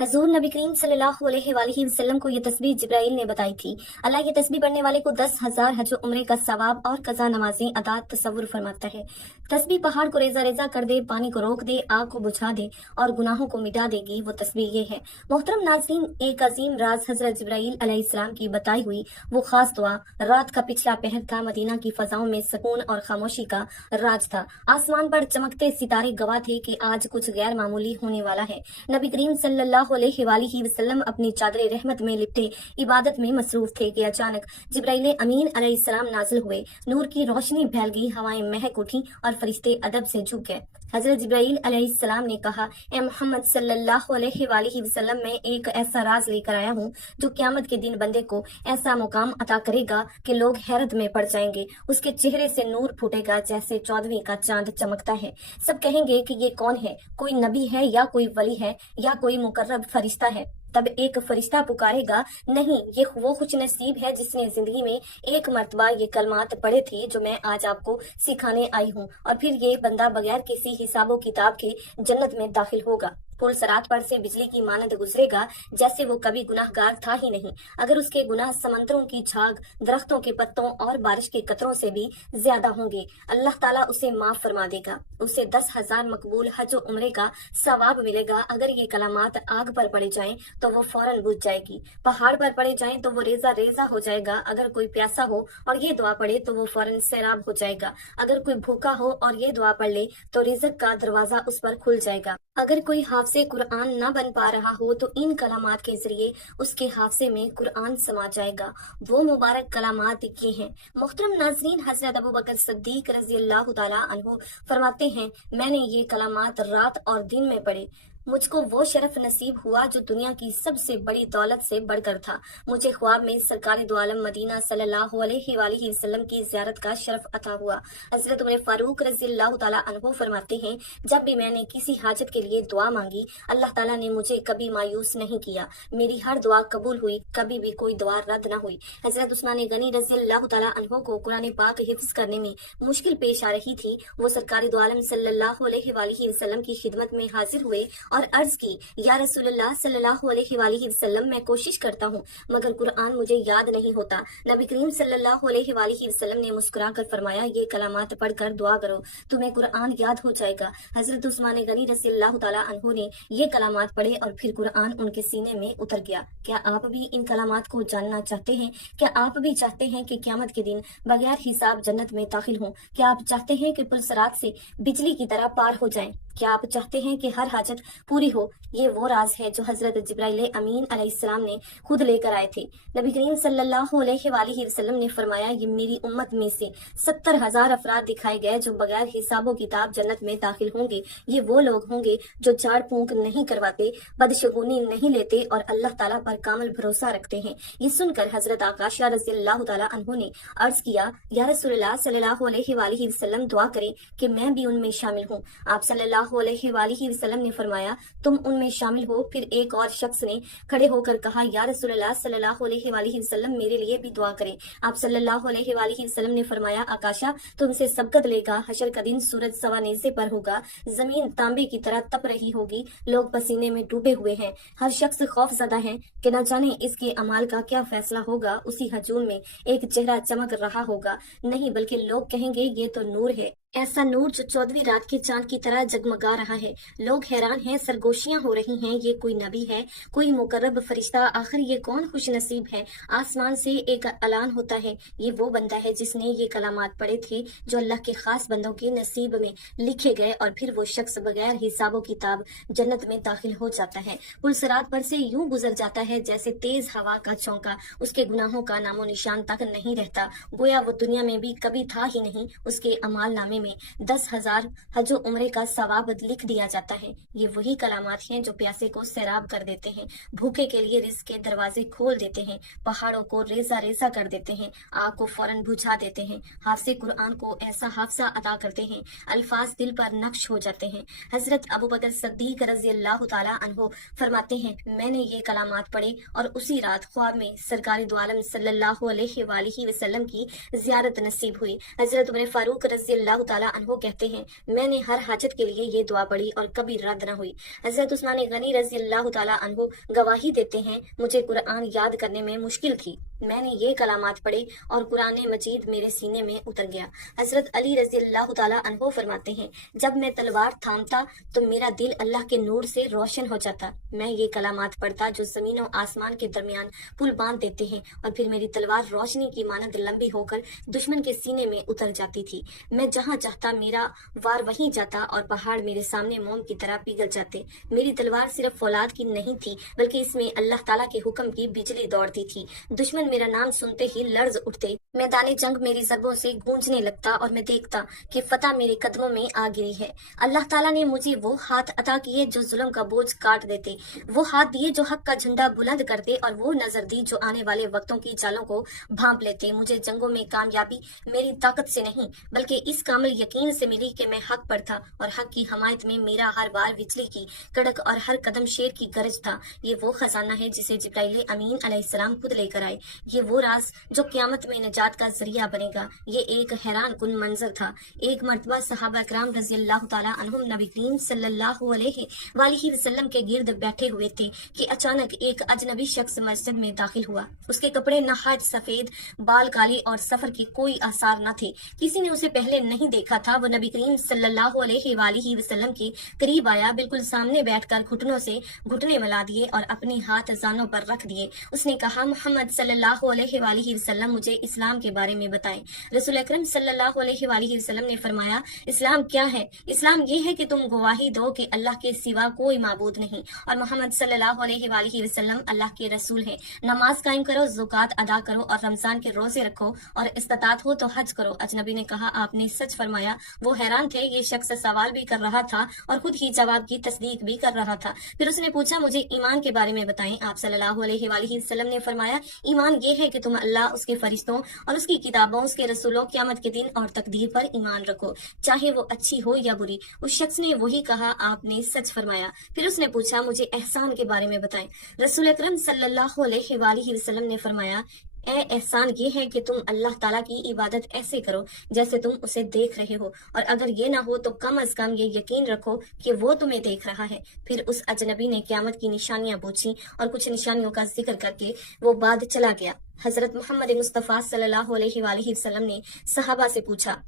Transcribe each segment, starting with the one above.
हजूर नबी करीम सल्लल्लाहु अलैहि वसल्लम को ये तस्बीह जिब्राइल ने बताई थी। अल्लाह ये तस्बीह पढ़ने वाले को 10,000 हज उम्रे का सवाब और कज़ा नमाजें अदा तसव्वुर फरमाता है। तस्बीह पहाड़ को रेजा रेजा कर दे, पानी को रोक दे, आग को बुझा दे और गुनाहों को मिटा देगी, वो तस्बीह ये है। मोहतरम नाज़रीन, एक अजीम राज हजरत जिब्राइल अलैहिस्सलाम की बताई हुई वो खास दुआ रात का पिछला पहर था। मदीना की फजाओं में सुकून और खामोशी का राज था। आसमान पर चमकते सितारे गवाह थे कि आज कुछ गैर मामूली होने वाला है। नबी करीम सल्लल्लाहु अलैहि वसल्लम अपनी चादर रहमत में लिपटे इबादत में मसरूफ थे कि अचानक जिब्राइल अमीन अलैहिस्सलाम नाजिल हुए। नूर की रोशनी फैल गई, हवाएं महक उठी और फरिश्ते अदब से झुक गए। हजरत जिब्राइल अलैहिस्सलाम ने कहा, ए मोहम्मद सल्लल्लाहु अलैहि वसल्लम, मैं एक ऐसा राज लेकर आया हूँ जो क़यामत के दिन बंदे को ऐसा मुकाम अता करेगा कि लोग हैरत में पड़ जाएंगे। उसके चेहरे से नूर फूटेगा जैसे 14वीं का चांद चमकता है। सब कहेंगे कि ये कौन है, कोई नबी है या कोई वली है या कोई मुकर्रब फरिश्ता है। तब एक फरिश्ता पुकारेगा, नहीं, ये वो खुश नसीब है जिसने जिंदगी में एक मर्तबा ये कलमात पढ़े थे जो मैं आज आपको सिखाने आई हूँ, और फिर ये बंदा बगैर किसी हिसाबो किताब के जन्नत में दाखिल होगा। पुल सरात पर से बिजली की मानद गुजरेगा जैसे वो कभी गुनाहगार था ही नहीं। अगर उसके गुनाह समंदरों की झाग, दरख्तों के पत्तों और बारिश के कतरों से भी ज्यादा होंगे, अल्लाह ताला उसे माफ फरमा देगा। उसे 10,000 मकबूल हज उम्रे का सवाब मिलेगा। अगर ये कलामात आग पर पड़े जाएं तो वो फौरन बुझ जाएगी, पहाड़ पर पड़े जाएं तो वो रेजा रेजा हो जाएगा। अगर कोई प्यासा हो और ये दुआ पढ़े तो वो फौरन सैराब हो जाएगा। अगर कोई भूखा हो और ये दुआ पढ़ ले तो रिज़्क का दरवाजा उस पर खुल जाएगा। अगर कोई हाफिज़े कुरान न बन पा रहा हो तो इन कलामात के जरिए उसके हाफिज़े में कुरान समा जाएगा। वो मुबारक कलामात ये हैं। मोहतरम नाजरीन, हजरत अबू बकर सिद्दीक रज़ी अल्लाह ताला अन्हु फरमाते हैं, मैंने ये कलामात रात और दिन में पढ़े। मुझको वो शरफ नसीब हुआ जो दुनिया की सबसे बड़ी दौलत से बढ़कर था। मुझे ख्वाब में सरकार दो आलम मदीना सल्लल्लाहु अलैहि वसल्लम की ज़ियारत का शरफ अता हुआ। हजरत उमर फारूक रज़ी अल्लाह ताला अन्हु फरमाते हैं, जब भी मैंने किसी हाजत के लिए दुआ मांगी, अल्लाह ताला ने मुझे कभी मायूस नहीं किया। मेरी हर दुआ कबूल हुई, कभी भी कोई दुआ रद्द न हुई। हजरत उस्मान गनी रज़ी अल्लाह ताला अन्हु को कुरान पाक हिफ्ज करने में मुश्किल पेश आ रही थी। वो सरकार दो आलम सल्लल्लाहु अलैहि वसल्लम की खिदमत में हाजिर हुए और अर्ज की, या रसूलुल्लाह सल्लल्लाहु अलैहि वसल्लम, मैं कोशिश करता हूँ मगर कुरान मुझे याद नहीं होता। नबी करीम सल्लल्लाहु अलैहि वसल्लम ने मुस्कुरा कर फरमाया, ये कलामात पढ़कर दुआ करो, तुम्हें कुरान याद हो जाएगा। हजरत उस्मान गनी रज़ियल्लाहु ताला अन्हु ने ये कलामात पढ़े और फिर कुरान उनके सीने में उतर गया। क्या आप भी इन कलामात को जानना चाहते हैं? क्या आप भी चाहते हैं कि क़यामत के दिन बगैर हिसाब जन्नत में दाखिल हों? क्या आप चाहते हैं कि पुल सरात से बिजली की तरह पार हो जाएं? क्या आप चाहते हैं कि हर हाजत पूरी हो? ये वो राज है जो हजरत जिब्राइल अमीन अलैहिस्सलाम ने खुद लेकर आए थे। नबी करीम सल्लल्लाहु अलैहि वसल्लम ने फरमाया, ये मेरी उम्मत में से 70,000 अफराद दिखाए गए जो बगैर हिसाबो किताब जन्नत में दाखिल होंगे। ये वो लोग होंगे जो झाड़ फूंक नहीं करवाते, बदशगुनी नहीं लेते और अल्लाह ताला पर कामिल भरोसा रखते हैं। ये सुनकर हजरत आकाशा रज़ियल्लाहु ताला अन्हु ने अर्ज किया, या रसूलुल्लाह सल्लल्लाहु अलैहि वसल्लम, दुआ करें कि मैं भी उनमें शामिल हूँ। आप सल्लल्लाहु अलैहि वसल्लम ने फरमाया, तुम उनमें शामिल हो। फिर एक और शख्स ने खड़े होकर कहा, या रसूलुल्लाह सल्लल्लाहु अलैहि वसल्लम, मेरे लिए भी दुआ करें। आप सल्लल्लाहु अलैहि वसल्लम ने फरमाया, आकाशा तुमसे सबकत लेगा। हशर का दिन सूरज सवा नेज़े पर होगा, जमीन तांबे की तरह तप रही होगी, लोग पसीने में डूबे हुए हैं, हर शख्स खौफजदा है कि न जाने इसके अमाल का क्या फैसला होगा। उसी हजूम में एक चेहरा चमक रहा होगा, नहीं बल्कि लोग कहेंगे ये तो नूर है, ऐसा नूर जो 14वीं रात के चांद की तरह जगमगा रहा है। लोग हैरान हैं, सरगोशियां हो रही हैं, ये कोई नबी है, कोई मुकर्रब फरिश्ता, आखिर ये कौन खुश नसीब है? आसमान से एक ऐलान होता है, ये वो बंदा है जिसने ये कलामात पढ़े थे जो अल्लाह के खास बंदों के नसीब में लिखे गए, और फिर वो शख्स बगैर हिसाबो किताब जन्नत में दाखिल हो जाता है। पुल सिरात पर से यूं गुजर जाता है जैसे तेज हवा का झोंका, उसके गुनाहों का नामो निशान तक नहीं रहता, गोया वो दुनिया में भी कभी था ही नहीं। उसके अमाल नामे में 10,000 हज उम्रे का सवाब लिख दिया जाता है। ये वही कलामात हैं जो प्यासे को सैराब कर देते हैं, भूखे के लिए रिज़्क के दरवाजे खोल देते हैं, पहाड़ों को रेजा रेजा कर देते हैं, आग को फौरन बुझा देते हैं, हाफिज़े कुरान को ऐसा हाफसा अदा करते हैं, अल्फाज दिल पर नक्श हो जाते हैं। हजरत अबू बकर सिद्दीक रज़ी अल्लाह ताला अन्हु फरमाते हैं, मैंने ये कलामात पढ़े और उसी रात ख्वाब में सरकार दो आलम सल्लल्लाहु अलैहि वसल्लम की ज़ियारत नसीब हुई। हजरत उमर फारूक रज़ी अल्लाह ताला अन्हो कहते हैं, मैंने हर हाजत के लिए ये दुआ पढ़ी और कभी रद्द न हुई। हजरत उस्मान गनी रजी अल्लाह ताला अन्हो गवाही देते हैं, मुझे कुरान याद करने में मुश्किल थी, मैंने ये कलामात पढ़े और कुरान मजीद मेरे सीने में उतर गया। हजरत अली रजी अल्लाह ताला अन्हो फरमाते हैं, जब मैं तलवार थामता तो मेरा दिल अल्लाह के नूर से रोशन हो जाता। मैं ये कलामात पढ़ता जो जमीन और आसमान के दरमियान पुल बांध देते हैं, और फिर मेरी तलवार रोशनी की मानद लंबी होकर दुश्मन के सीने में उतर जाती थी। मैं जहाँ चाहता मेरा वार वहीं जाता और पहाड़ मेरे सामने मोम की तरह पिघल जाते। मेरी तलवार सिर्फ फौलाद की नहीं थी, बल्कि इसमें अल्लाह ताला के हुक्म की बिजली दौड़ती थी। दुश्मन मेरा नाम सुनते ही लर्ज उठते। मैदानी जंग मेरी ज़रबों से गूंजने लगता और मैं देखता कि फतह मेरे कदमों में आ गिरी है। अल्लाह ताला ने मुझे वो हाथ अता किए जो जुल्म का बोझ काट देते, वो हाथ दिए जो हक का झंडा बुलंद करते, और वो नजर दी जो आने वाले वक्तों की चालों को भांप लेते। मुझे जंगों में कामयाबी मेरी ताकत से नहीं, बल्कि इस कामिल यकीन से मिली कि मैं हक पर था, और हक की हमायत में मेरा हर बार बिजली की कड़क और हर कदम शेर की गरज था। ये वो खजाना है जिसे जिब्राइल अमीन अलैहिस्सलाम खुद लेकर आए। ये वो राज जो क़यामत में नजात का जरिया बनेगा। ये एक हैरान कुन मंजर था। एक मर्तबा सहाबा कराम रज़ी अल्लाह ताला अन्हुम नबी करीम सल्लल्लाहु अलैहि वसल्लम के गिर्द बैठे हुए थे कि अचानक एक अजनबी शख्स मस्जिद में दाखिल हुआ। उसके कपड़े नहायत सफेद, बाल काले और सफर की कोई आसार न थे। किसी ने उसे पहले नहीं देखा था। वो नबी करीम सल्लल्लाहु अलैहि वसल्लम के करीब आया, बिल्कुल सामने बैठकर घुटनों से घुटने मिला दिए और अपने हाथ जानों पर रख दिए। उसने कहा, मोहम्मद सल्लल्लाहु अलैहि वसल्लम मुझे इस्लाम के बारे में बताएं। रसूल अकरम सल्लल्लाहु अलैहि वसल्लम ने फरमाया, इस्लाम क्या है? इस्लाम ये है कि तुम गवाही दो कि अल्लाह के सिवा कोई माबूद नहीं और मोहम्मद सल्लल्लाहु अलैहि वसल्लम अल्लाह के रसूल हैं। नमाज कायम करो, ज़कात अदा करो और रमजान के रोजे रखो, और इस्तात हो तो हज करो। अजनबी ने कहा, आपने सच फरमाया। वो हैरान थे। ये शख्स सवाल भी कर रहा था और खुद ही जवाब की तस्दीक भी कर रहा था। फिर उसने पूछा, मुझे ईमान के बारे में बताएं। आप सल्लल्लाहु अलैहि वसल्लम ने फरमाया, ईमान ये है कि तुम अल्लाह, उसके फरिश्तों और उसकी किताबों, उसके रसूलों, क़यामत के दिन और तकदीर पर ईमान रखो, चाहे वो अच्छी हो या बुरी। उस शख्स ने वही कहा, आपने सच फरमाया। फिर उसने पूछा, मुझे एहसान के बारे में बताएं। रसूल अकरम सल्लल्लाहु अलैहि वसल्लम ने फरमाया, एहसान ये है कि तुम अल्लाह ताला की इबादत ऐसे करो जैसे तुम उसे देख रहे हो, और अगर ये ना हो तो कम अज कम ये यकीन रखो कि वो तुम्हें देख रहा है। फिर उस अजनबी ने क़यामत की निशानियां पूछी और कुछ निशानियों का जिक्र करके वो बाद चला गया। हजरत मोहम्मद मुस्तफ़ा सल्लल्लाहु अलैहि वसल्लम ने सहाबा से पूछा,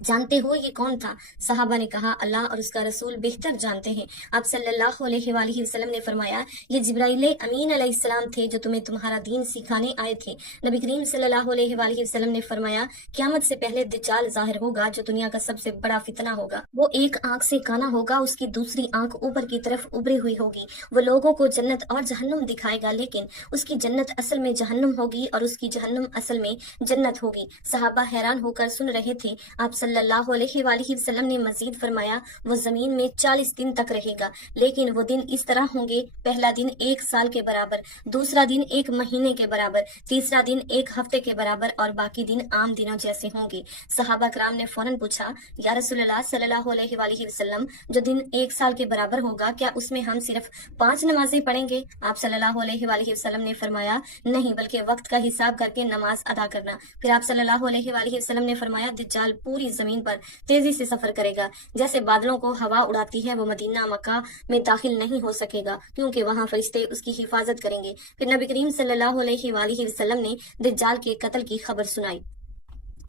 जानते हो ये कौन था? सहाबा ने कहा, अल्लाह और उसका रसूल बेहतर जानते हैं। आप सल्लल्लाहु अलैहि वसल्लम ने फरमाया, ये जिब्राइल अमीन अलैहिस्सलाम थे जो तुम्हें तुम्हारा दीन सिखाने आए थे। नबी करीम सल्लल्लाहु अलैहि वसल्लम ने फरमाया, क़यामत से पहले दज्जाल ज़ाहिर होगा जो दुनिया का सबसे बड़ा फितना होगा। वो एक आंख से काना होगा, उसकी दूसरी आंख ऊपर की तरफ उभरी हुई होगी। वो लोगों को जन्नत और जहन्नुम दिखाएगा, लेकिन उसकी जन्नत असल में जहन्नुम होगी और उसकी जहन्नुम असल में जन्नत होगी। सहाबा हैरान होकर सुन रहे थे। आप सल्लल्लाहु अलैहि वसल्लम ने मजीद फरमाया, वो जमीन में 40 दिन तक रहेगा, लेकिन वो दिन इस तरह होंगे, पहला दिन 1 साल के बराबर, दूसरा दिन 1 महीने के बराबर, तीसरा दिन 1 हफ्ते के बराबर, और बाकी दिन आम दिनों जैसे होंगे। सहाबा कराम ने फौरन पूछा, या रसूलल्लाह सल्लल्लाहु अलैहि वसल्लम, जो दिन 1 साल के बराबर होगा, क्या उसमें हम सिर्फ 5 नमाजें पढ़ेंगे? आप सल्लल्लाहु अलैहि वसल्लम ने फरमाया, नहीं, बल्कि वक्त का हिसाब करके नमाज अदा करना। फिर आप सल्लल्लाहु अलैहि वसल्लम ने फरमाया, दज्जाल पूरी जमीन पर तेजी से सफर करेगा, जैसे बादलों को हवा उड़ाती है। वो मदीना मक्का में दाखिल नहीं हो सकेगा, क्योंकि वहाँ फरिश्ते उसकी हिफाजत करेंगे। फिर नबी करीम सल्लल्लाहु अलैहि वसल्लम ने दज्जाल के कत्ल की खबर सुनाई।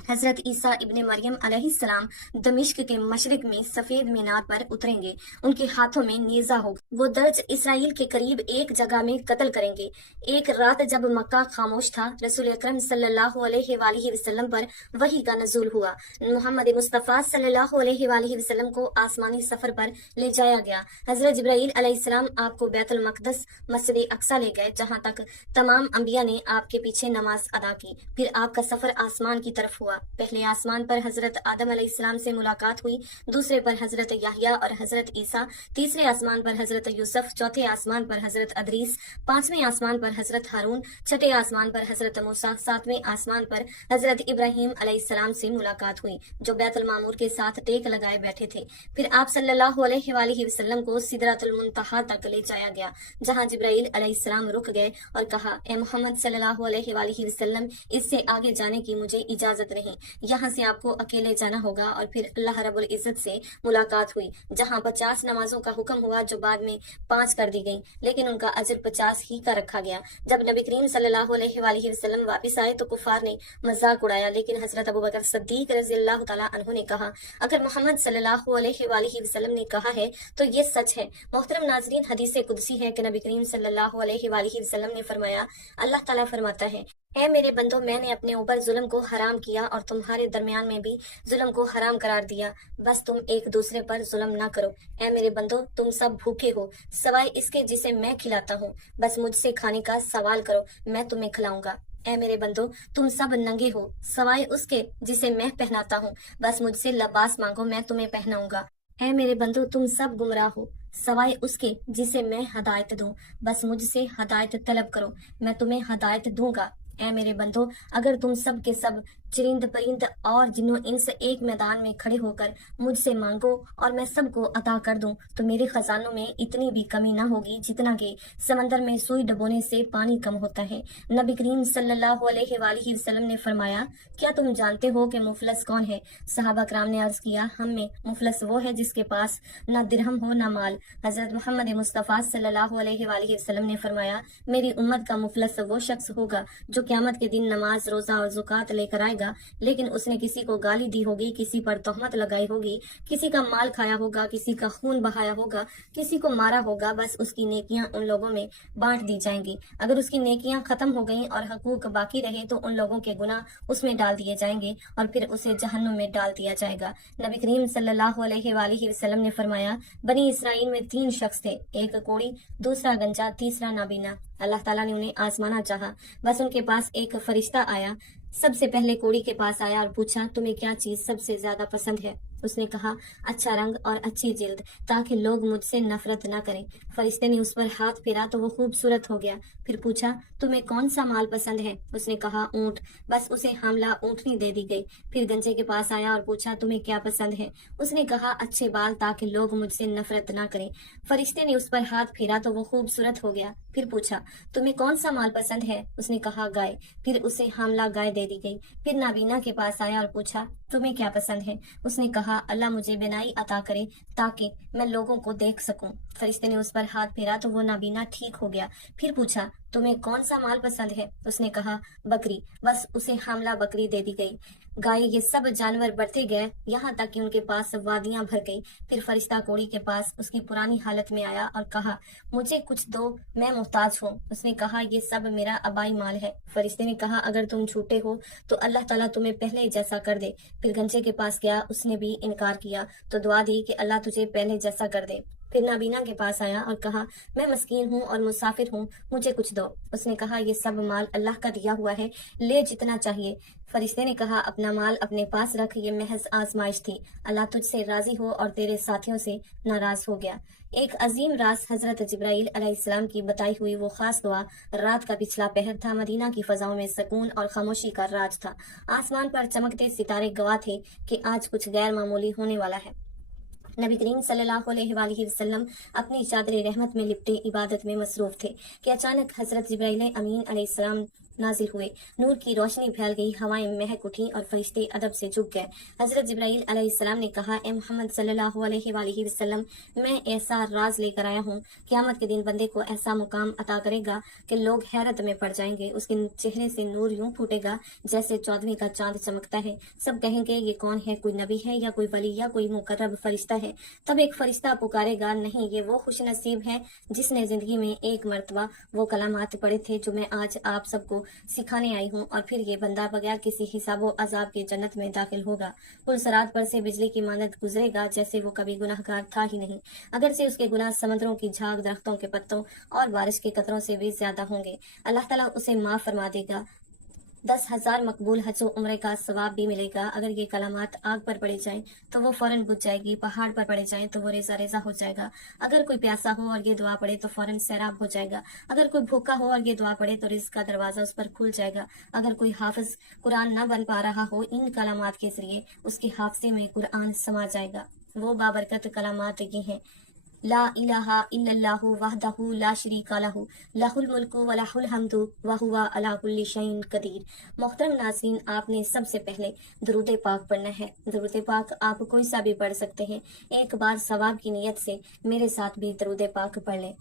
हजरत ईसा इब्ने मरियम अलैहिस्सलाम दमिश्क के मशरिक में सफेद मीनार पर उतरेंगे। उनके हाथों में नेजा होगा। वो दर्ज इसराइल के करीब एक जगह में कत्ल करेंगे। एक रात जब मक्का खामोश था, रसूल अकरम सल्लल्लाहु अलैहि वसल्लम पर वही का नज़ूल हुआ। मोहम्मद मुस्तफ़ा सल्लल्लाहु अलैहि वसल्लम को आसमानी सफर पर ले जाया गया। हजरत जिब्राइल अलैहिस्सलाम आपको बैतुल मक़दस मस्जिद अक्सा ले गए, जहाँ तक तमाम अंबिया ने आपके पीछे नमाज अदा की। फिर आपका सफर आसमान की तरफ हुआ। पहले आसमान पर हजरत आदम अलैहिस्सलाम से मुलाकात हुई, दूसरे पर हजरत याहिया और हजरत ईसा, तीसरे आसमान पर हजरत यूसुफ, चौथे आसमान पर हजरत अदरीस, पांचवें आसमान पर हजरत हारून, छठे आसमान पर हजरत मूसा, सातवें आसमान पर हजरत इब्राहिम अलैहिस्सलाम से मुलाकात हुई, जो बैतुल मामूर के साथ टेक लगाए बैठे थे। फिर आप सल्लल्लाहु अलैहि वसल्लम को सिदरतुल मुंतहा तक ले जाया गया, जहां जिब्राइल अलैहिस्सलाम रुक गए और कहा, ए मोहम्मद सल्लल्लाहु अलैहि वसल्लम, इससे आगे जाने की मुझे इजाजत नहीं। نہیں، یہاں سے آپ کو اکیلے جانا ہوگا۔ اور پھر اللہ رب العزت سے ملاقات ہوئی، جہاں 50 نمازوں کا حکم ہوا جو بعد میں 5 کر دی گئیں، لیکن ان کا اجر 50 ہی کا رکھا گیا۔ جب نبی کریم صلی اللہ علیہ وآلہ وسلم واپس آئے تو کفار نے مذاق اڑایا، لیکن حضرت ابوبکر صدیق رضی اللہ تعالیٰ عنہ نے کہا اگر محمد صلی اللہ علیہ وآلہ وسلم نے کہا ہے تو یہ سچ ہے۔ محترم ناظرین، حدیث قدسی ہے کہ نبی کریم صلی اللہ علیہ وآلہ وسلم نے فرمایا، اللہ تعالیٰ فرماتا ہے اے میرے بندو، میں نے اپنے اوپر ظلم کو حرام کیا اور تمہارے درمیان میں بھی ظلم کو حرام قرار دیا، بس تم ایک دوسرے پر ظلم نہ کرو۔ اے میرے بندو، تم سب بھوکے ہو سوائے اس کے جسے میں کھلاتا ہوں، بس مجھ سے کھانے کا سوال کرو، میں تمہیں کھلاؤں گا۔ اے میرے بندو، تم سب ننگے ہو سوائے اس کے جسے میں پہناتا ہوں، بس مجھ سے لباس مانگو، میں تمہیں پہناؤں گا۔ اے میرے بندو، تم سب گمراہ ہو سوائے اس کے جسے میں ہدایت دوں، بس مجھ سے ہدایت طلب کرو، میں تمہیں ہدایت دوں گا۔ اے میرے بندو، اگر تم سب کے سب چرند پرند اور جنو انس ایک میدان میں کھڑے ہو کر مجھ سے مانگو اور میں سب کو عطا کر دوں تو میرے خزانوں میں اتنی بھی کمی نہ ہوگی جتنا کہ سمندر میں سوئی ڈبونے سے پانی کم ہوتا ہے۔ نبی کریم صلی اللہ علیہ وآلہ وسلم نے فرمایا، کیا تم جانتے ہو کہ مفلس کون ہے؟ صحابہ کرام نے عرض کیا، ہم میں مفلس وہ ہے جس کے پاس نہ درہم ہو نہ مال۔ حضرت محمد مصطفیٰ صلی اللہ علیہ وآلہ وسلم نے فرمایا، میری امت کا مفلس وہ شخص ہوگا جو قیامت کے دن نماز، روزہ اور زکوٰۃ لے کر آئے گا، لیکن اس نے کسی کو گالی دی ہوگی، کسی پر تہمت لگائی ہوگی، کسی کا مال کھایا ہوگا، کسی کا خون بہایا ہوگا، کسی کو مارا ہوگا، بس اس کی نیکیاں ان لوگوں میں بانٹ دی جائیں گی۔ اگر اس کی نیکیاں ختم ہو گئیں اور حقوق باقی رہے تو ان لوگوں کے گناہ اس میں ڈال دیے جائیں گے اور پھر اسے جہنم میں ڈال دیا جائے گا۔ نبی کریم صلی اللہ علیہ وآلہ وسلم نے فرمایا، بنی اسرائیل میں 3 شخص تھے، ایک کوڑی، دوسرا گنجا، تیسرا نابینا۔ اللہ تعالیٰ نے انہیں آزمانا چاہا، بس ان کے پاس ایک فرشتہ آیا، سب سے پہلے کوڑی کے پاس آیا اور پوچھا، تمہیں کیا چیز سب سے زیادہ پسند ہے؟ اس نے کہا، اچھا رنگ اور اچھی جلد، تاکہ لوگ مجھ سے نفرت نہ کریں۔ فرشتے نے اس پر ہاتھ پھیرا تو وہ خوبصورت ہو گیا۔ پھر پوچھا، تمہیں کون سا مال پسند ہے؟ اس نے کہا، اونٹ، بس اسے حاملہ اونٹنی دے دی گئی۔ پھر گنجے کے پاس آیا اور پوچھا، تمہیں کیا پسند ہے؟ اس نے کہا، اچھے بال، تاکہ لوگ مجھ سے نفرت نہ کریں۔ فرشتے نے اس پر ہاتھ پھیرا تو وہ خوبصورت ہو گیا۔ پھر پوچھا، تمہیں کون سا مال پسند ہے؟ اس نے کہا، گائے، پھر اسے حاملہ گائے دے دی گئی۔ پھر نابینا کے پاس آیا اور پوچھا، تمہیں کیا پسند ہے؟ اس نے کہا، اللہ مجھے بینائی عطا کرے تاکہ میں لوگوں کو دیکھ سکوں۔ فرشتے نے اس پر ہاتھ پھیرا تو وہ نابینا ٹھیک ہو گیا۔ پھر پوچھا، تمہیں کون سا مال پسند ہے؟ اس نے کہا، بکری، بس اسے حاملہ بکری دے دی گئی۔ گائے، یہ سب جانور بڑھتے گئے یہاں تک کہ ان کے پاس وادیاں بھر گئی۔ پھر فرشتہ کوڑی کے پاس اس کی پرانی حالت میں آیا اور کہا، مجھے کچھ دو، میں محتاج ہوں۔ اس نے کہا، یہ سب میرا آبائی مال ہے۔ فرشتے نے کہا، اگر تم جھوٹے ہو تو اللہ تعالیٰ تمہیں پہلے جیسا کر دے۔ پھر گنجے کے پاس گیا، اس نے بھی انکار کیا تو دعا دی کہ اللہ تجھے پہلے جیسا کر دے۔ پھر نابینا کے پاس آیا اور کہا، میں مسکین ہوں اور مسافر ہوں، مجھے کچھ دو۔ اس نے کہا، یہ سب مال اللہ کا دیا ہوا ہے، لے جتنا چاہیے۔ فرشتے نے کہا، اپنا مال اپنے پاس رکھ، یہ محض آزمائش تھی، اللہ تجھ سے راضی ہو اور تیرے ساتھیوں سے ناراض ہو گیا۔ ایک عظیم راز حضرت جبرائیل علیہ السلام کی بتائی ہوئی وہ خاص دعا رات کا پچھلا پہر تھا۔ مدینہ کی فضاؤں میں سکون اور خاموشی کا راج تھا۔ آسمان پر چمکتے ستارے گواہ تھے کہ آج کچھ غیر معمولی ہونے والا ہے۔ نبی کریم صلی اللہ علیہ وآلہ وسلم اپنی چادر رحمت میں لپٹے عبادت میں مصروف تھے کہ اچانک حضرت جبرائیل امین علیہ السلام نازل ہوئے۔ نور کی روشنی پھیل گئی، ہوائیں مہک اٹھیں اور فرشتے ادب سے جھک گئے۔ حضرت جبرائیل علیہ السلام نے کہا، اے محمد صلی اللہ علیہ وآلہ وسلم، میں ایسا راز لے کر آیا ہوں، قیامت کے دن بندے کو ایسا مقام عطا کرے گا کہ لوگ حیرت میں پڑ جائیں گے۔ اس کے چہرے سے نور یوں پھوٹے گا جیسے 14ویں کا چاند چمکتا ہے۔ سب کہیں گے، یہ کون ہے؟ کوئی نبی ہے یا کوئی ولی یا کوئی مقرب فرشتہ ہے؟ تب ایک فرشتہ پکارے گا، نہیں، یہ وہ خوش نصیب ہے جس نے زندگی میں ایک مرتبہ وہ کلمات پڑھے تھے جو میں آج آپ سب کو سکھانے آئی ہوں، اور پھر یہ بندہ بغیر کسی حساب و عذاب کے جنت میں داخل ہوگا۔ پل صراط پر سے بجلی کی مانند گزرے گا جیسے وہ کبھی گناہ گار تھا ہی نہیں، اگرچہ اس کے گناہ سمندروں کی جھاگ، درختوں کے پتوں اور بارش کے قطروں سے بھی زیادہ ہوں گے۔ اللہ تعالیٰ اسے معاف فرما دے گا۔ 10,000 مقبول حج و عمرے کا ثواب بھی ملے گا۔ اگر یہ کلمات آگ پر پڑے جائیں تو وہ فوراً بجھ جائے گی، پہاڑ پر پڑے جائیں تو وہ ریزہ ریزہ ہو جائے گا۔ اگر کوئی پیاسا ہو اور یہ دعا پڑے تو فوراً سیراب ہو جائے گا۔ اگر کوئی بھوکا ہو اور یہ دعا پڑے تو رزق کا دروازہ اس پر کھل جائے گا۔ اگر کوئی حافظ قرآن نہ بن پا رہا ہو، ان کلمات کے ذریعے اس کے حافظے میں قرآن سما جائے گا۔ وہ بابرکت کلمات یہ ہیں، لا الہ الا اللہ وحدہ لا شریک لہ لہ الملک و لہ الحمد وہو علی کل شیء قدیر۔ محترم ناظرین، آپ نے سب سے پہلے درود پاک پڑھنا ہے۔ درود پاک آپ کوئی سا بھی پڑھ سکتے ہیں، ایک بار ثواب کی نیت سے میرے ساتھ بھی درود پاک پڑھ لیں۔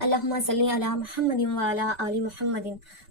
اللہم صلی علی محمد وعلی آل محمد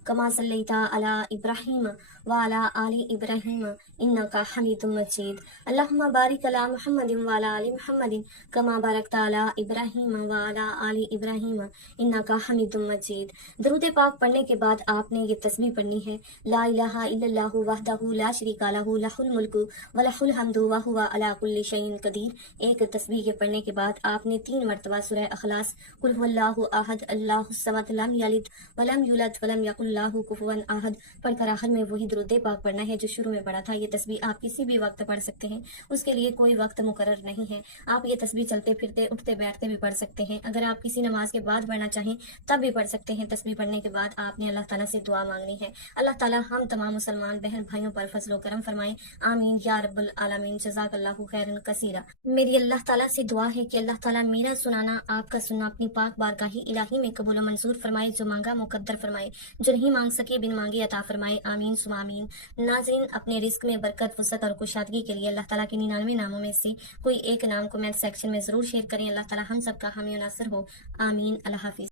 کما صلیت علی ابراہیم وعلی آل ابراہیم انک حمید مجید۔ اللہم بارک علی محمد وعلی آل محمد کما بارکت علی ابراہیم وعلی آل ابراہیم انک حمید مجید۔ درود پاک پڑھنے کے بعد آپ نے یہ تسبیح پڑھنی ہے، لا الہ الا اللہ وحدہ لا شریک لہ لہ الملک ولہ الحمد وہو علی کل شیء قدیر۔ ایک تسبیح کے پڑھنے کے بعد آپ نے 3 مرتبہ سورہ اخلاص، قل هو اللہ احد اللہ الصمد لم یلد ولم یولد ولم یکن لہ کفوا احد پڑھ کر آخر میں وہی درود پاک پڑھنا ہے جو شروع میں پڑھا تھا۔ یہ تسبیح آپ کسی بھی وقت پڑھ سکتے ہیں، اس کے لیے کوئی وقت مقرر نہیں ہے۔ آپ یہ تسبیح چلتے پھرتے اٹھتے بیٹھتے بھی پڑھ سکتے ہیں۔ اگر آپ کسی نماز کے بعد پڑھنا چاہیں تب بھی پڑھ سکتے ہیں۔ تسبیح پڑھنے کے بعد آپ نے اللہ تعالیٰ سے دعا مانگنی ہے۔ اللہ تعالیٰ ہم تمام مسلمان بہن بھائیوں پر فضل و کرم فرمائیں، آمین یا رب العالمین۔ جزاک اللہ خیرا کثیرا۔ میری اللہ تعالیٰ سے دعا ہے کہ اللہ تعالیٰ میرا سنانا، آپ کا سننا اپنی پاک بارگاہ الہی میں قبول و منظور فرمائے، جو مانگا مقدر فرمائے، جو نہیں مانگ سکے بن مانگے عطا فرمائے، آمین ثم آمین۔ ناظرین، اپنے رزق میں برکت، وسعت اور کشادگی کے لیے اللہ تعالیٰ کے 99 ناموں میں سے کوئی ایک نام کومنٹ سیکشن میں ضرور شیئر کریں۔ اللہ تعالیٰ ہم سب کا حامی و ناصر ہو، آمین۔ اللہ حافظ۔